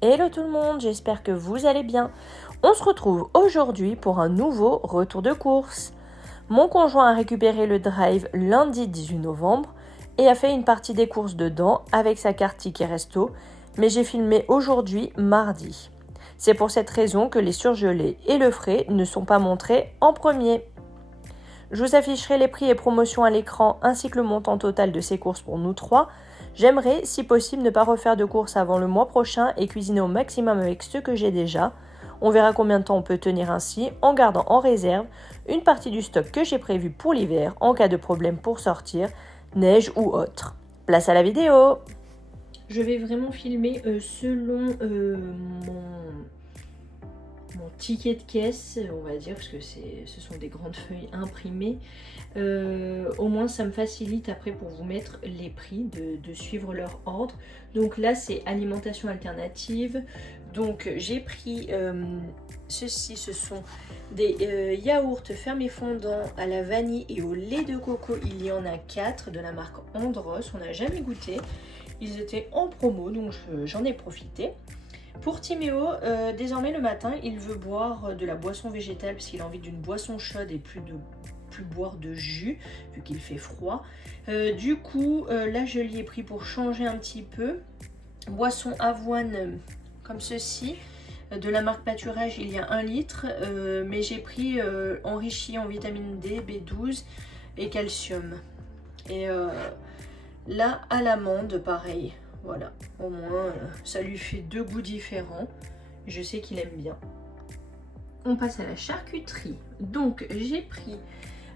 Hello tout le monde, j'espère que vous allez bien. On se retrouve aujourd'hui pour un nouveau retour de course. Mon conjoint a récupéré le drive lundi 18 novembre et a fait une partie des courses dedans avec sa carte ticket resto, mais j'ai filmé aujourd'hui mardi. C'est pour cette raison que les surgelés et le frais ne sont pas montrés en premier. Je vous afficherai les prix et promotions à l'écran ainsi que le montant total de ces courses pour nous trois. J'aimerais, si possible, ne pas refaire de courses avant le mois prochain et cuisiner au maximum avec ce que j'ai déjà. On verra combien de temps on peut tenir ainsi en gardant en réserve une partie du stock que j'ai prévu pour l'hiver en cas de problème pour sortir, neige ou autre. Place à la vidéo! Je vais vraiment filmer selon mon ticket de caisse, on va dire, parce que ce sont des grandes feuilles imprimées. Au moins ça me facilite après pour vous mettre les prix, de suivre leur ordre. Donc là c'est alimentation alternative. Donc j'ai pris ceci, ce sont des yaourts fermés fondants à la vanille et au lait de coco. Il y en a 4 de la marque Andros, on n'a jamais goûté. Ils étaient en promo donc j'en ai profité. Pour Timéo, désormais le matin, il veut boire de la boisson végétale parce qu'il a envie d'une boisson chaude et plus boire de jus vu qu'il fait froid. Du coup, là je l'y ai pris pour changer un petit peu. Boisson avoine comme ceci. De la marque Pâturage, il y a 1 litre, mais j'ai pris enrichi en vitamine D, B12 et calcium. Et là, à l'amande, pareil. Voilà, au moins ça lui fait 2 goûts différents. Je sais qu'il aime bien. On passe à la charcuterie. Donc j'ai pris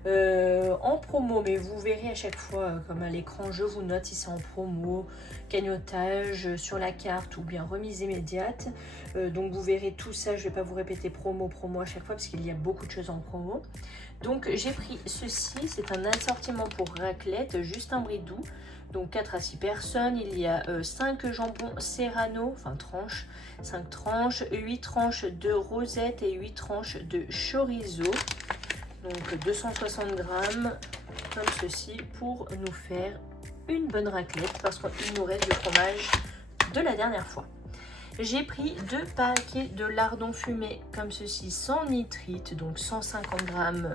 en promo, mais vous verrez à chaque fois comme à l'écran, je vous note si c'est en promo, cagnotage sur la carte ou bien remise immédiate. Donc vous verrez tout ça, je ne vais pas vous répéter promo à chaque fois parce qu'il y a beaucoup de choses en promo. Donc j'ai pris ceci, c'est un assortiment pour raclette, juste un bridou. Donc 4 à 6 personnes, il y a 5 jambons serrano, enfin tranches, 5 tranches, 8 tranches de rosette et 8 tranches de chorizo. Donc 260 grammes, comme ceci, pour nous faire une bonne raclette, parce qu'il nous reste du fromage de la dernière fois. J'ai pris 2 paquets de lardons fumés, comme ceci, sans nitrite, donc 150 grammes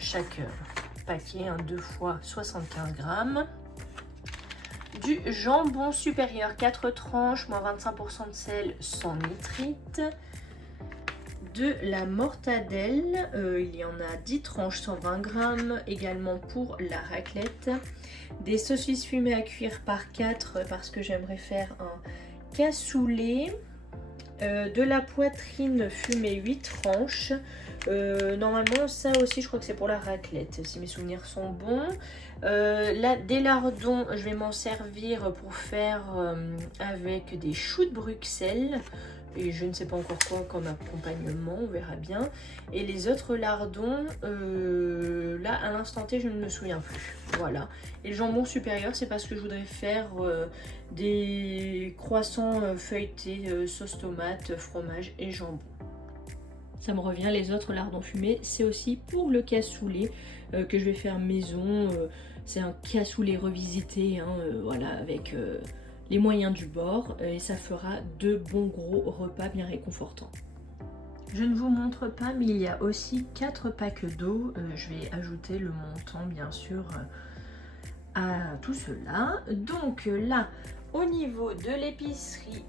chaque paquet, 2 fois 75 grammes. Du jambon supérieur, 4 tranches, moins 25% de sel, sans nitrite. De la mortadelle, il y en a 10 tranches, 120 grammes, également pour la raclette. Des saucisses fumées à cuire par 4 parce que j'aimerais faire un cassoulet. De la poitrine fumée 8 tranches. Normalement ça aussi je crois que c'est pour la raclette si mes souvenirs sont bons. Là des lardons, je vais m'en servir pour faire avec des choux de Bruxelles et je ne sais pas encore quoi comme accompagnement, on verra bien. Et les autres lardons, là à l'instant T je ne me souviens plus. Voilà. Et le jambon supérieur c'est parce que je voudrais faire des croissants feuilletés, sauce tomate, fromage et jambon. Ça me revient, les autres lardons fumés, c'est aussi pour le cassoulet que je vais faire maison. C'est un cassoulet revisité, voilà, avec les moyens du bord. Et ça fera 2 bons gros repas bien réconfortants. Je ne vous montre pas, mais il y a aussi 4 packs d'eau. Je vais ajouter le montant, bien sûr, à tout cela. Donc là, au niveau de l'épicerie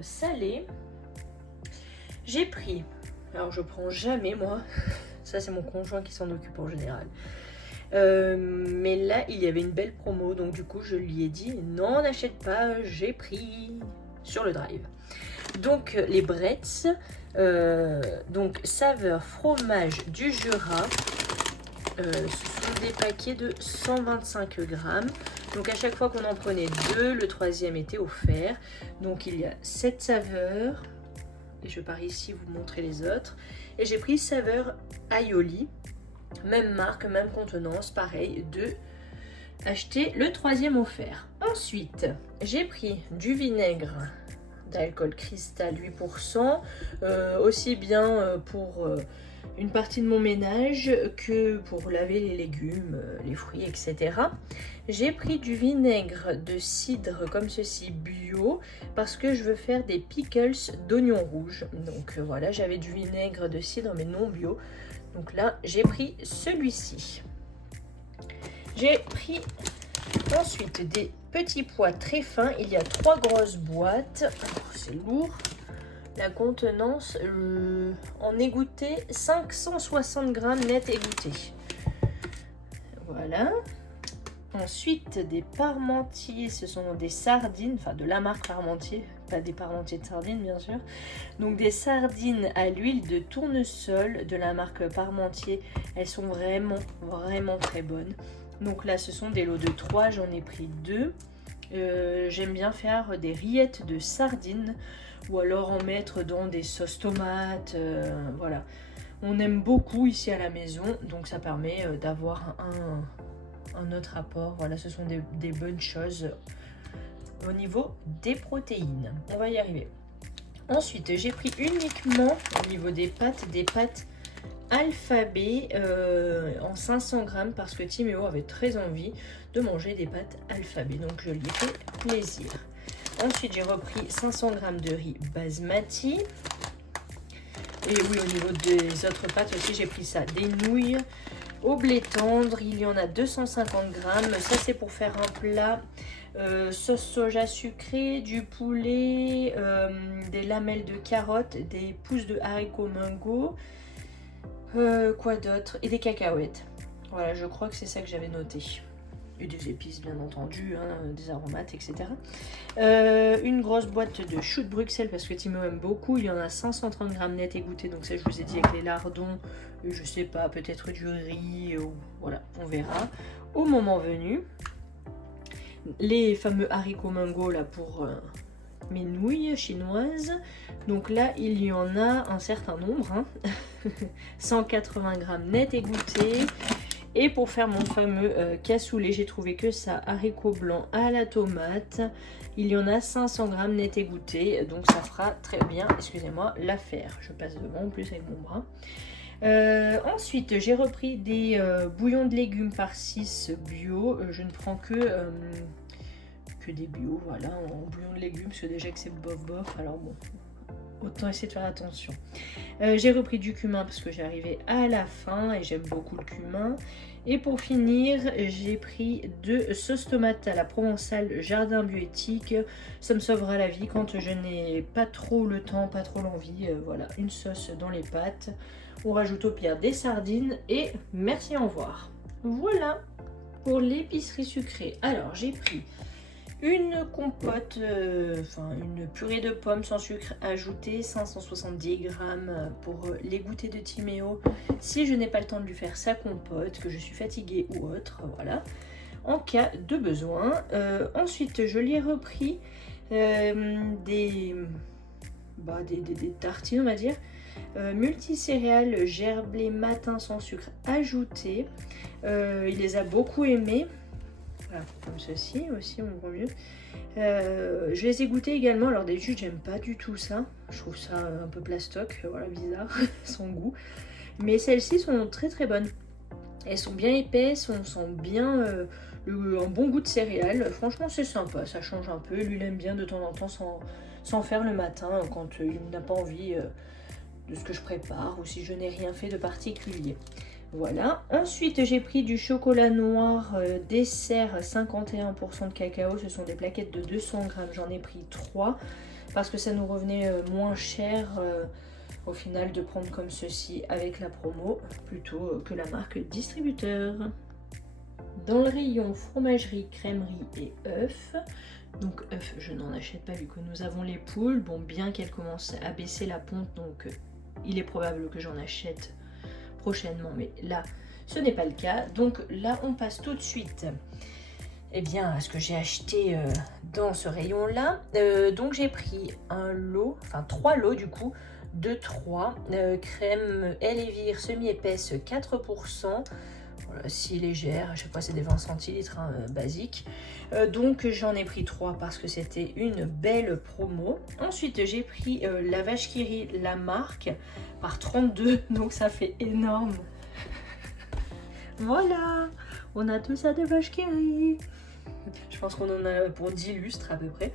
salée, j'ai pris... Alors je prends jamais moi, ça c'est mon conjoint qui s'en occupe en général. Mais là il y avait une belle promo, donc du coup je lui ai dit non, n'achète pas, j'ai pris sur le drive. Donc les Bretz, donc saveur fromage du Jura, ce sont des paquets de 125 grammes. Donc à chaque fois qu'on en prenait 2, le 3e était offert. Donc il y a 7 saveurs. Et je pars ici vous montrer les autres. Et j'ai pris saveur aioli, même marque, même contenance, pareil, de acheter le 3e offert. Ensuite, j'ai pris du vinaigre d'alcool cristal 8%, aussi bien pour une partie de mon ménage que pour laver les légumes, les fruits, etc. J'ai pris du vinaigre de cidre comme ceci bio parce que je veux faire des pickles d'oignons rouges. Donc voilà, j'avais du vinaigre de cidre mais non bio. Donc là, j'ai pris celui-ci. J'ai pris ensuite des petits pois très fins. Il y a 3 grosses boîtes. C'est lourd. La contenance en égoutté, 560 grammes net égoutté. Voilà. Ensuite, des parmentiers, ce sont des sardines, enfin de la marque Parmentier, pas des parmentiers de sardines bien sûr. Donc des sardines à l'huile de tournesol de la marque Parmentier. Elles sont vraiment très bonnes. Donc là, ce sont des lots de 3, j'en ai pris 2. J'aime bien faire des rillettes de sardines ou alors en mettre dans des sauces tomates, voilà. On aime beaucoup ici à la maison, donc ça permet d'avoir un autre apport. Voilà, ce sont des bonnes choses au niveau des protéines. On va y arriver. Ensuite, j'ai pris uniquement au niveau des pâtes Alphabet en 500 grammes parce que Timéo avait très envie de manger des pâtes Alphabet, donc je lui ai fait plaisir. Ensuite, j'ai repris 500 grammes de riz basmati. Et oui, au niveau des autres pâtes aussi, j'ai pris ça. Des nouilles au blé tendre, il y en a 250 grammes. Ça, c'est pour faire un plat. Sauce soja sucrée, du poulet, des lamelles de carottes, des pousses de haricots mungo. Quoi d'autre? Et des cacahuètes. Voilà, je crois que c'est ça que j'avais noté. Et des épices, bien entendu, hein, des aromates, etc. Une grosse boîte de choux de Bruxelles parce que Timo aime beaucoup. Il y en a 530 grammes net égouttés. Donc ça, je vous ai dit avec les lardons. Je sais pas, peut-être du riz. Ou, voilà, on verra au moment venu. Les fameux haricots mango là pour mes nouilles chinoises. Donc là, il y en a un certain nombre. Hein. 180 grammes net égouttés. Et pour faire mon fameux cassoulet, j'ai trouvé que ça, haricots blancs à la tomate. Il y en a 500 grammes net égouttés, donc ça fera très bien, excusez-moi, l'affaire. Je passe devant en plus avec mon bras. Ensuite, j'ai repris des bouillons de légumes par 6 bio. Je ne prends que des bio, voilà, en bouillon de légumes, parce que déjà que c'est bof, alors bon. Autant essayer de faire attention. J'ai repris du cumin parce que j'arrivais à la fin et j'aime beaucoup le cumin. Et pour finir, j'ai pris 2 sauces tomates à la provençale jardin bioéthique. Ça me sauvera la vie quand je n'ai pas trop le temps, pas trop l'envie. Voilà, une sauce dans les pâtes. On rajoute au pire des sardines et merci, au revoir. Voilà pour l'épicerie sucrée. Alors, j'ai pris une compote, une purée de pommes sans sucre ajouté, 570 grammes pour les goûters de Timéo. Si je n'ai pas le temps de lui faire sa compote, que je suis fatiguée ou autre, voilà, en cas de besoin. Ensuite, je lui ai repris des tartines, on va dire, multicéréales gerblées matin sans sucre ajouté. Il les a beaucoup aimées. Voilà, comme ceci aussi, on voit mieux. Je les ai goûtés également. Alors d'habitude, j'aime pas du tout ça. Je trouve ça un peu plastoc, voilà, bizarre, son goût. Mais celles-ci sont très très bonnes. Elles sont bien épaisses, on sent bien un bon goût de céréales. Franchement, c'est sympa, ça change un peu. Lui, il aime bien de temps en temps sans faire le matin quand il n'a pas envie de ce que je prépare ou si je n'ai rien fait de particulier. Voilà. Ensuite, j'ai pris du chocolat noir dessert 51% de cacao. Ce sont des plaquettes de 200 grammes. J'en ai pris 3 parce que ça nous revenait moins cher au final de prendre comme ceci avec la promo plutôt que la marque distributeur. Dans le rayon fromagerie, crèmerie et œufs. Donc œufs, je n'en achète pas vu que nous avons les poules. Bon, bien qu'elles commencent à baisser la ponte, donc il est probable que j'en achète prochainement, mais là ce n'est pas le cas. Donc là on passe tout de suite à ce que j'ai acheté dans ce rayon là. Donc j'ai pris un lot, enfin 3 lots du coup de 3 crème Elevir semi-épaisse 4%. voilà, si légère, à chaque fois c'est des 20 centilitres hein, basiques. Donc j'en ai pris 3 parce que c'était une belle promo. Ensuite j'ai pris la vache qui rit, la marque, par 32, donc ça fait énorme. Voilà, on a tout ça de vache qui rit. Je pense qu'on en a pour 10 lustres à peu près.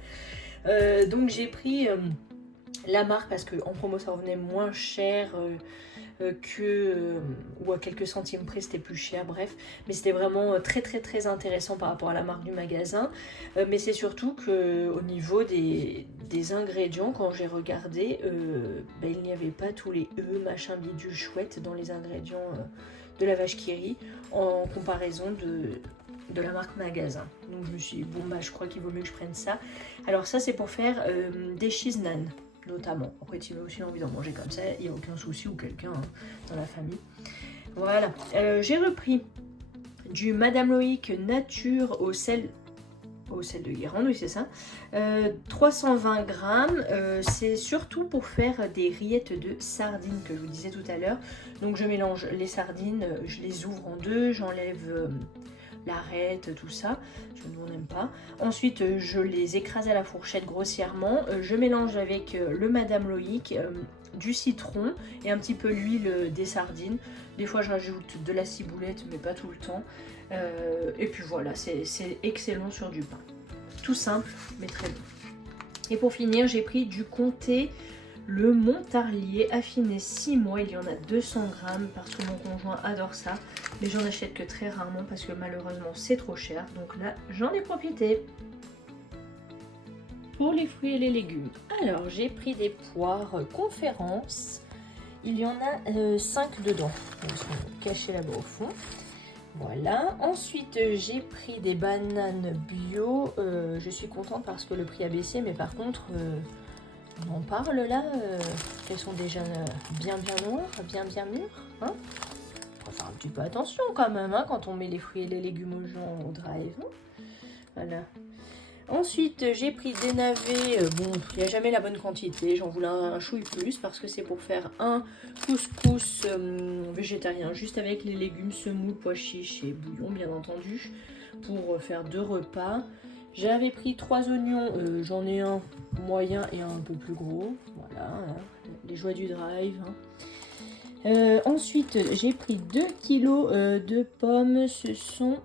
Donc j'ai pris la marque parce qu'en promo ça revenait moins cher ou à quelques centimes près c'était plus cher, bref, mais c'était vraiment très intéressant par rapport à la marque du magasin. Mais c'est surtout que au niveau des ingrédients, quand j'ai regardé, il n'y avait pas tous les machin bidule chouette dans les ingrédients de la vache qui rit en comparaison de la marque magasin. Donc je me suis dit, bon bah je crois qu'il vaut mieux que je prenne ça. Alors ça c'est pour faire des cheese naan notamment. Après tu as aussi envie d'en manger comme ça, il n'y a aucun souci, ou quelqu'un hein, dans la famille. Voilà. J'ai repris du Madame Loïc nature au sel de Guérande, oui c'est ça. 320 grammes, c'est surtout pour faire des rillettes de sardines que je vous disais tout à l'heure. Donc je mélange les sardines, je les ouvre en deux, j'enlève l'arête, tout ça, je n'en aime pas. Ensuite, je les écrase à la fourchette grossièrement. Je mélange avec le Madame Loïc, du citron et un petit peu l'huile des sardines. Des fois, je rajoute de la ciboulette, mais pas tout le temps. Et puis voilà, c'est excellent sur du pain. Tout simple, mais très bon. Et pour finir, j'ai pris du comté, le Montarlier affiné 6 mois, il y en a 200 grammes parce que mon conjoint adore ça, mais j'en achète que très rarement parce que malheureusement c'est trop cher, donc là j'en ai profité. Pour les fruits et les légumes, alors j'ai pris des poires Conférence, il y en a 5 dedans, ils sont cachés là-bas au fond. Voilà, ensuite j'ai pris des bananes bio, je suis contente parce que le prix a baissé, mais par contre on en parle là, qu'elles sont déjà bien noires, bien mûres. Hein, faut faire un petit peu attention quand même hein, quand on met les fruits et les légumes aux gens au drive. Hein. Voilà. Ensuite j'ai pris des navets, bon il n'y a jamais la bonne quantité, j'en voulais un chouille plus parce que c'est pour faire un couscous végétarien juste avec les légumes, semoule, pois chiches et bouillon bien entendu, pour faire 2 repas. J'avais pris 3 oignons, j'en ai un moyen et un peu plus gros, voilà, hein, les joies du drive. Hein. Ensuite, j'ai pris 2 kilos de pommes, ce sont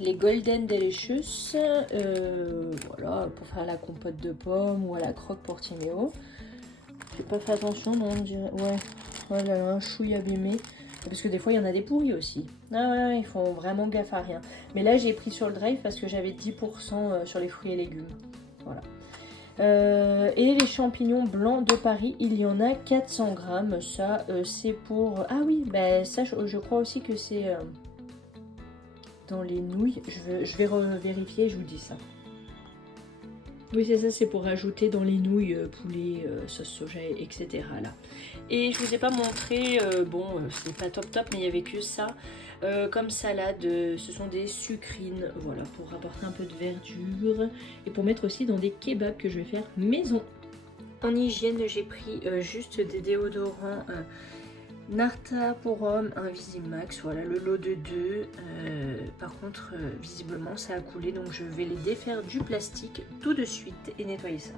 les Golden Delicious, voilà, pour faire la compote de pommes ou à la croque pour Timéo. J'ai pas fait attention, non, on dirait, ouais, voilà, un chouille abîmé. Parce que des fois il y en a des pourris aussi. Ah ouais, ils font vraiment gaffe à rien. Mais là j'ai pris sur le drive parce que j'avais 10% sur les fruits et légumes. Voilà. Et les champignons blancs de Paris, il y en a 400 grammes. Ça c'est pour... Ah oui, bah, ça je crois aussi que c'est dans les nouilles. Je vais vérifier, je vous dis ça. Oui c'est ça, c'est pour rajouter dans les nouilles poulet, sauce soja, etc. là. Et je vous ai pas montré, bon c'est pas top mais il y avait que ça comme salade, ce sont des sucrines, voilà, pour apporter un peu de verdure et pour mettre aussi dans des kebabs que je vais faire maison. En hygiène j'ai pris juste des déodorants Narta pour homme, un Visimax, voilà le lot de 2. Par contre, visiblement ça a coulé, donc je vais les défaire du plastique tout de suite et nettoyer ça.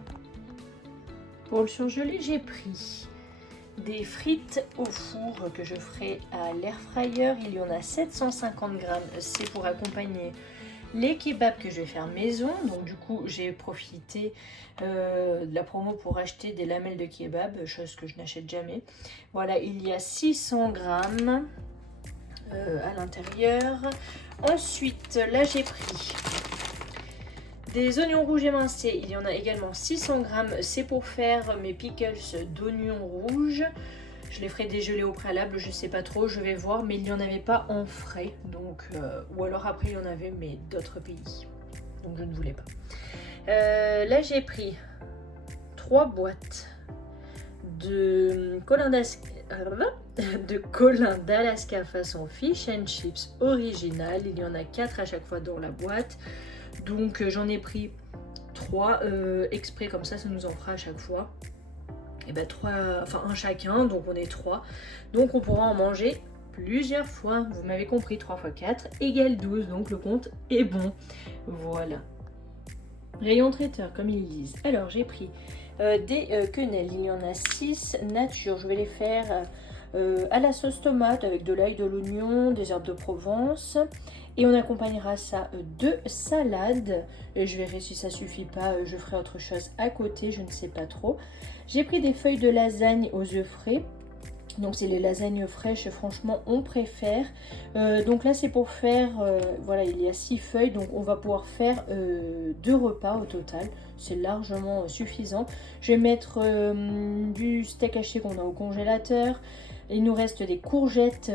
Pour le surgelé, j'ai pris des frites au four que je ferai à l'air fryer. Il y en a 750 grammes, c'est pour accompagner les kebabs que je vais faire maison. Donc du coup j'ai profité de la promo pour acheter des lamelles de kebab, chose que je n'achète jamais. Voilà, il y a 600 grammes à l'intérieur. Ensuite là j'ai pris des oignons rouges émincés, il y en a également 600 grammes, c'est pour faire mes pickles d'oignons rouges. Je les ferai dégeler au préalable, je sais pas trop, je vais voir, mais il n'y en avait pas en frais, donc ou alors après il y en avait, mais d'autres pays, donc je ne voulais pas. Là j'ai pris 3 boîtes de colin d'Alaska façon fish and chips original, il y en a 4 à chaque fois dans la boîte, donc j'en ai pris 3 exprès, comme ça nous en fera à chaque fois. Et ben 3, enfin un chacun, donc on est 3, donc on pourra en manger plusieurs fois. Vous m'avez compris, 3 x 4 égale 12, donc le compte est bon. Voilà. Rayon traiteur, comme ils disent. Alors, j'ai pris des quenelles, il y en a 6 nature. Je vais les faire à la sauce tomate avec de l'ail, de l'oignon, des herbes de Provence. Et on accompagnera ça de salade. Et je verrai si ça suffit pas, je ferai autre chose à côté, je ne sais pas trop. J'ai pris des feuilles de lasagne aux œufs frais. Donc c'est les lasagnes fraîches, franchement on préfère. Donc là c'est pour faire, voilà, il y a 6 feuilles, donc on va pouvoir faire 2 repas au total. C'est largement suffisant. Je vais mettre du steak haché qu'on a au congélateur. Il nous reste des courgettes,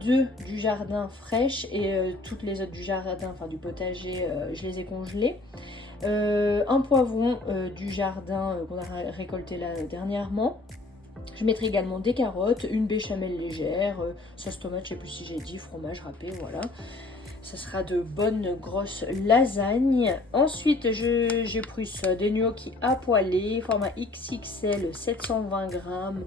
2 du jardin fraîches et toutes les autres du jardin, enfin du potager, je les ai congelées. Un poivron du jardin qu'on a récolté là dernièrement. Je mettrai également des carottes, une béchamel légère, sauce tomate, je ne sais plus si j'ai dit, fromage râpé, voilà. Ça sera de bonnes grosses lasagnes. Ensuite, j'ai pris ça, des gnocchis à poêler, format XXL, 720 grammes,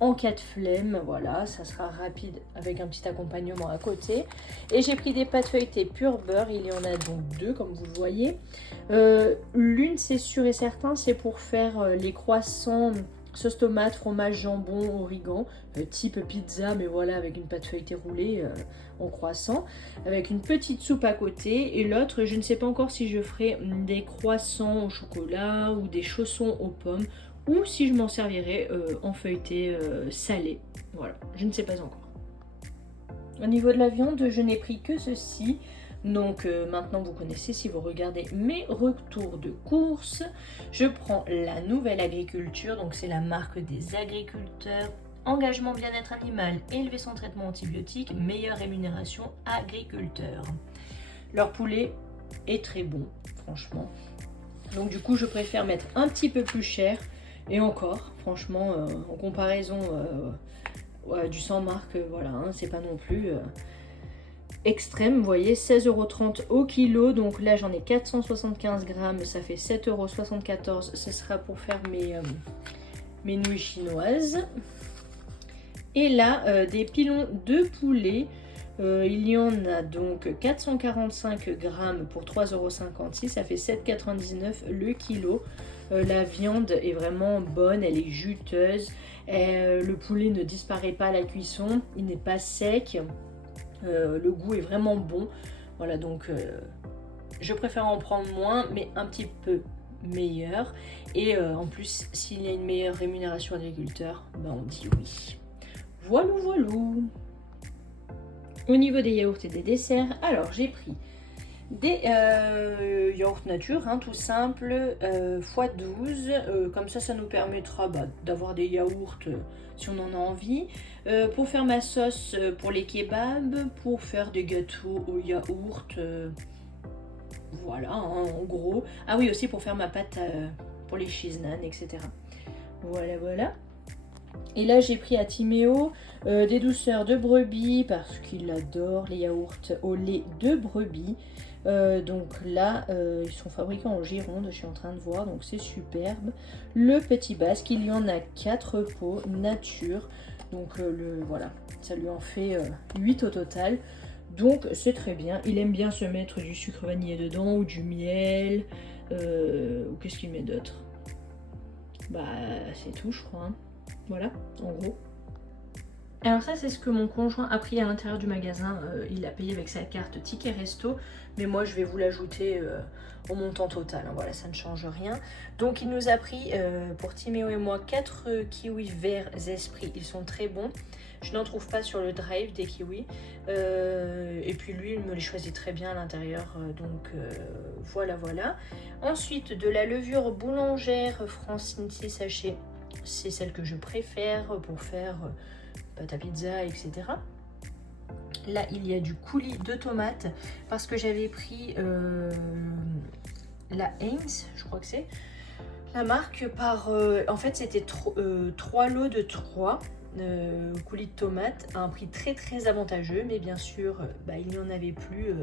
en 4 flemmes, voilà, ça sera rapide avec un petit accompagnement à côté. Et j'ai pris des pâtes feuilletées pur beurre, il y en a donc 2 comme vous le voyez. L'une, c'est sûr et certain, c'est pour faire les croissants sauce tomate, fromage, jambon, origan, type pizza, mais voilà, avec une pâte feuilletée roulée en croissant, avec une petite soupe à côté. Et l'autre, je ne sais pas encore si je ferai des croissants au chocolat ou des chaussons aux pommes, ou si je m'en servirai en feuilleté salé. Voilà, je ne sais pas encore. Au niveau de la viande, je n'ai pris que ceci. Donc maintenant vous connaissez si vous regardez mes retours de course. Je prends la Nouvelle Agriculture, donc c'est la marque des agriculteurs. Engagement bien-être animal, élevé sans traitement antibiotique, meilleure rémunération agriculteur. Leur poulet est très bon, franchement. Donc du coup je préfère mettre un petit peu plus cher. Et encore, franchement, en comparaison du sans marque, voilà, hein, c'est pas non plus... extrême, vous voyez, 16,30 € au kilo, donc là j'en ai 475 grammes, ça fait 7,74 €, ce sera pour faire mes nouilles chinoises. Et là, des pilons de poulet, il y en a donc 445 grammes pour 3,56 €, ça fait 7,99 € le kilo. La viande est vraiment bonne, elle est juteuse, le poulet ne disparaît pas à la cuisson, il n'est pas sec. Le goût est vraiment bon, voilà, donc je préfère en prendre moins mais un petit peu meilleur. Et en plus s'il y a une meilleure rémunération agriculteur, ben on dit oui. Voilà. Au niveau des yaourts et des desserts, alors j'ai pris des yaourts nature, hein, tout simple, x12, comme ça nous permettra d'avoir des yaourts si on en a envie. Pour faire ma sauce pour les kebabs, pour faire des gâteaux au yaourt, voilà, hein, en gros. Ah oui, aussi pour faire ma pâte pour les cheese naan, etc. Voilà. Et là j'ai pris à Timéo des douceurs de brebis parce qu'il adore les yaourts au lait de brebis. Donc là ils sont fabriqués en Gironde, je suis en train de voir, donc c'est superbe. Le petit basque, il y en a 4 pots nature, donc voilà, ça lui en fait 8 au total, donc c'est très bien. Il aime bien se mettre du sucre vanillé dedans ou du miel, ou qu'est-ce qu'il met d'autre, c'est tout je crois, hein. Voilà, en gros. Alors ça c'est ce que mon conjoint a pris à l'intérieur du magasin, il a payé avec sa carte ticket resto, mais moi je vais vous l'ajouter au montant total, hein. Voilà, ça ne change rien. Donc il nous a pris pour Timéo et moi 4 kiwis verts Esprit, ils sont très bons. Je n'en trouve pas sur le drive des kiwis, et puis lui il me les choisit très bien à l'intérieur, donc voilà. Ensuite de la levure boulangère Francine 6 sachets, c'est celle que je préfère pour faire pâte à pizza, etc. Là il y a du coulis de tomates parce que j'avais pris la Heinz, je crois que c'est la marque, par en fait c'était 3 lots de 3 coulis de tomates à un prix très avantageux, mais bien sûr il n'y en avait plus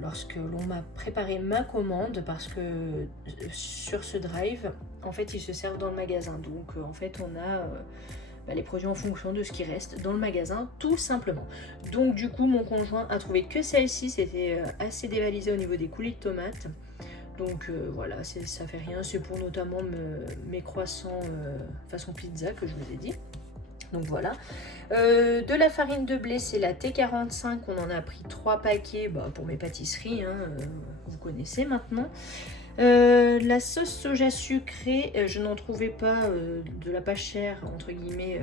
lorsque l'on m'a préparé ma commande, parce que sur ce drive en fait ils se servent dans le magasin, donc en fait on a les produits en fonction de ce qui reste dans le magasin, tout simplement. Donc du coup, mon conjoint a trouvé que celle-ci, c'était assez dévalisé au niveau des coulis de tomates. Donc voilà, ça fait rien, c'est pour notamment mes croissants façon pizza que je vous ai dit. Donc voilà. De la farine de blé, c'est la T45, on en a pris 3 paquets pour mes pâtisseries, hein, vous connaissez maintenant. La sauce soja sucrée, je n'en trouvais pas de la pas chère entre guillemets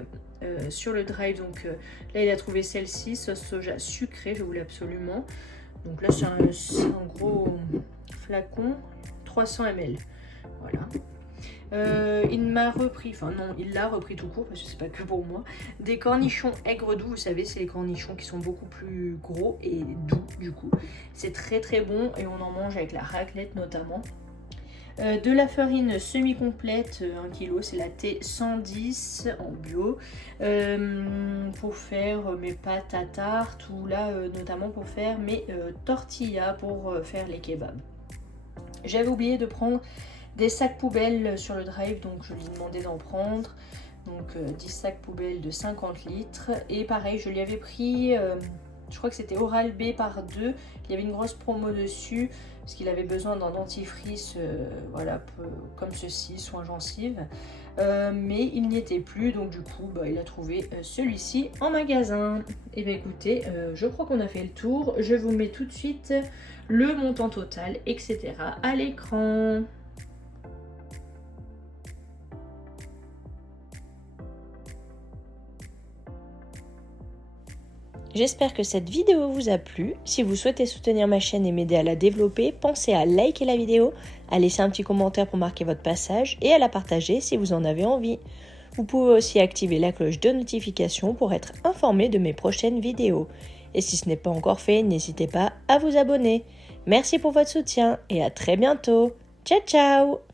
sur le drive, donc là il a trouvé celle-ci, sauce soja sucrée, je voulais absolument. Donc là c'est un gros flacon, 300 ml, voilà. Il m'a repris, enfin non, il l'a repris tout court parce que c'est pas que pour moi, des cornichons aigre doux. Vous savez, c'est les cornichons qui sont beaucoup plus gros et doux du coup. C'est très très bon et on en mange avec la raclette notamment. De la farine semi-complète, 1 kg, c'est la T110 en bio, pour faire mes pâtes à tarte ou là notamment pour faire mes tortillas pour faire les kebabs. J'avais oublié de prendre des sacs poubelles sur le drive, donc je lui ai demandé d'en prendre. Donc 10 sacs poubelles de 50 litres. Et pareil, je lui avais pris, je crois que c'était Oral-B par 2. Il y avait une grosse promo dessus, parce qu'il avait besoin d'un dentifrice, voilà, comme ceci, soin gencive. Mais il n'y était plus, donc du coup, il a trouvé celui-ci en magasin. Et bien écoutez, je crois qu'on a fait le tour. Je vous mets tout de suite le montant total, etc. à l'écran. J'espère que cette vidéo vous a plu. Si vous souhaitez soutenir ma chaîne et m'aider à la développer, pensez à liker la vidéo, à laisser un petit commentaire pour marquer votre passage et à la partager si vous en avez envie. Vous pouvez aussi activer la cloche de notification pour être informé de mes prochaines vidéos. Et si ce n'est pas encore fait, n'hésitez pas à vous abonner. Merci pour votre soutien et à très bientôt. Ciao ciao!